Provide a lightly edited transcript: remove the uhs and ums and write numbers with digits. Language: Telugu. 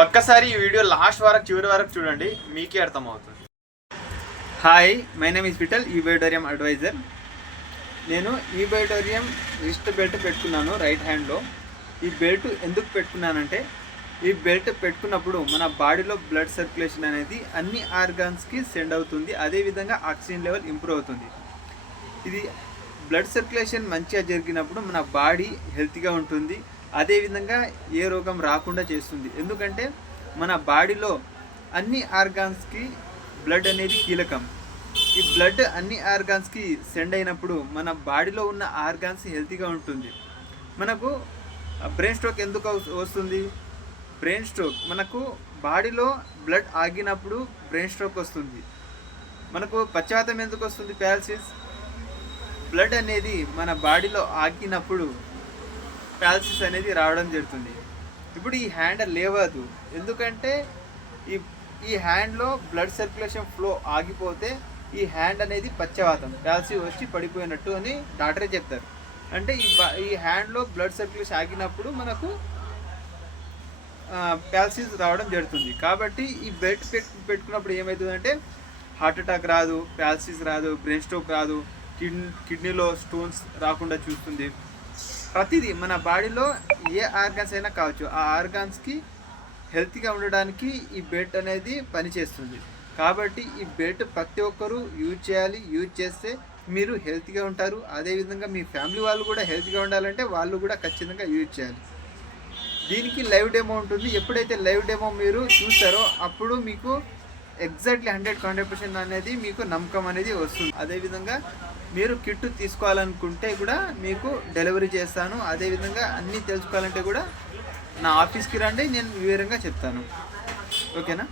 ఒక్కసారి ఈ వీడియో లాస్ట్ వరకు చివరి వరకు చూడండి, మీకే అర్థమవుతుంది. Hi, my name is Vithal, ఈబైటోరియం అడ్వైజర్. నేను ఈబైటోరియం రిస్ట్ బెల్ట్ పెట్టుకున్నాను రైట్ హ్యాండ్లో. ఈ బెల్ట్ ఎందుకు పెట్టుకున్నానంటే, ఈ బెల్ట్ పెట్టుకున్నప్పుడు మన బాడీలో బ్లడ్ సర్క్యులేషన్ అనేది అన్ని ఆర్గాన్స్కి సెండ్ అవుతుంది. అదేవిధంగా ఆక్సిజన్ లెవెల్ ఇంప్రూవ్ అవుతుంది. ఇది బ్లడ్ సర్క్యులేషన్ మంచిగా జరిగినప్పుడు మన బాడీ హెల్తీగా ఉంటుంది. అదేవిధంగా ఏ రోగం రాకుండా చేస్తుంది. ఎందుకంటే మన బాడీలో అన్ని ఆర్గాన్స్కి బ్లడ్ అనేది కీలకం. ఈ బ్లడ్ అన్ని ఆర్గాన్స్కి సెండ్ అయినప్పుడు మన బాడీలో ఉన్న ఆర్గాన్స్ హెల్తీగా ఉంటుంది. మనకు బ్రెయిన్ స్ట్రోక్ ఎందుకు వస్తుంది? బ్రెయిన్ స్ట్రోక్ మనకు బాడీలో బ్లడ్ ఆగినప్పుడు బ్రెయిన్ స్ట్రోక్ వస్తుంది. మనకు పక్షవాతం ఎందుకు వస్తుంది? ప్యారసిస్. బ్లడ్ అనేది మన బాడీలో ఆగినప్పుడు ప్యారసిస్ అనేది రావడం జరుగుతుంది. ఇప్పుడు ఈ హ్యాండ్ లేవదు, ఎందుకంటే ఈ హ్యాండ్లో బ్లడ్ సర్క్యులేషన్ ఫ్లో ఆగిపోతే ఈ హ్యాండ్ అనేది పక్షవాతం, ప్యారసిస్ వచ్చి పడిపోయినట్టు అని డాక్టరే చెప్తారు. అంటే ఈ హ్యాండ్లో బ్లడ్ సర్క్యులేషన్ ఆగినప్పుడు మనకు ప్యారసిస్ రావడం జరుగుతుంది. కాబట్టి ఈ బెల్ట్ పెట్టుకున్నప్పుడు ఏమవుతుందంటే హార్ట్ అటాక్ రాదు, ప్యారసిస్ రాదు, బ్రెయిన్ స్ట్రోక్ రాదు, కిడ్నీలో స్టోన్స్ రాకుండా చూస్తుంది. ప్రతిదీ మన బాడీలో ఏ ఆర్గాన్స్ అయినా కావచ్చు, ఆ ఆర్గాన్స్కి హెల్తీగా ఉండడానికి ఈ బెల్ట్ అనేది పనిచేస్తుంది. కాబట్టి ఈ బెల్ట్ ప్రతి ఒక్కరూ యూజ్ చేయాలి. యూజ్ చేస్తే మీరు హెల్తీగా ఉంటారు. అదేవిధంగా మీ ఫ్యామిలీ వాళ్ళు కూడా హెల్తీగా ఉండాలంటే వాళ్ళు కూడా ఖచ్చితంగా యూజ్ చేయాలి. దీనికి లైవ్ డెమో ఉంటుంది. ఎప్పుడైతే లైవ్ డెమో మీరు చూస్తారో అప్పుడు మీకు ఎగ్జాక్ట్లీ 100% అనేది మీకు నమ్మకం అనేది వస్తుంది. అదేవిధంగా మీరు కిట్ తీసుకోవాలనుకుంటే కూడా మీకు డెలివరీ చేస్తాను. అదేవిధంగా అన్నీ తెలుసుకోవాలంటే కూడా నా ఆఫీస్కి రండి, నేను వివరంగా చెప్తాను. ఓకేనా?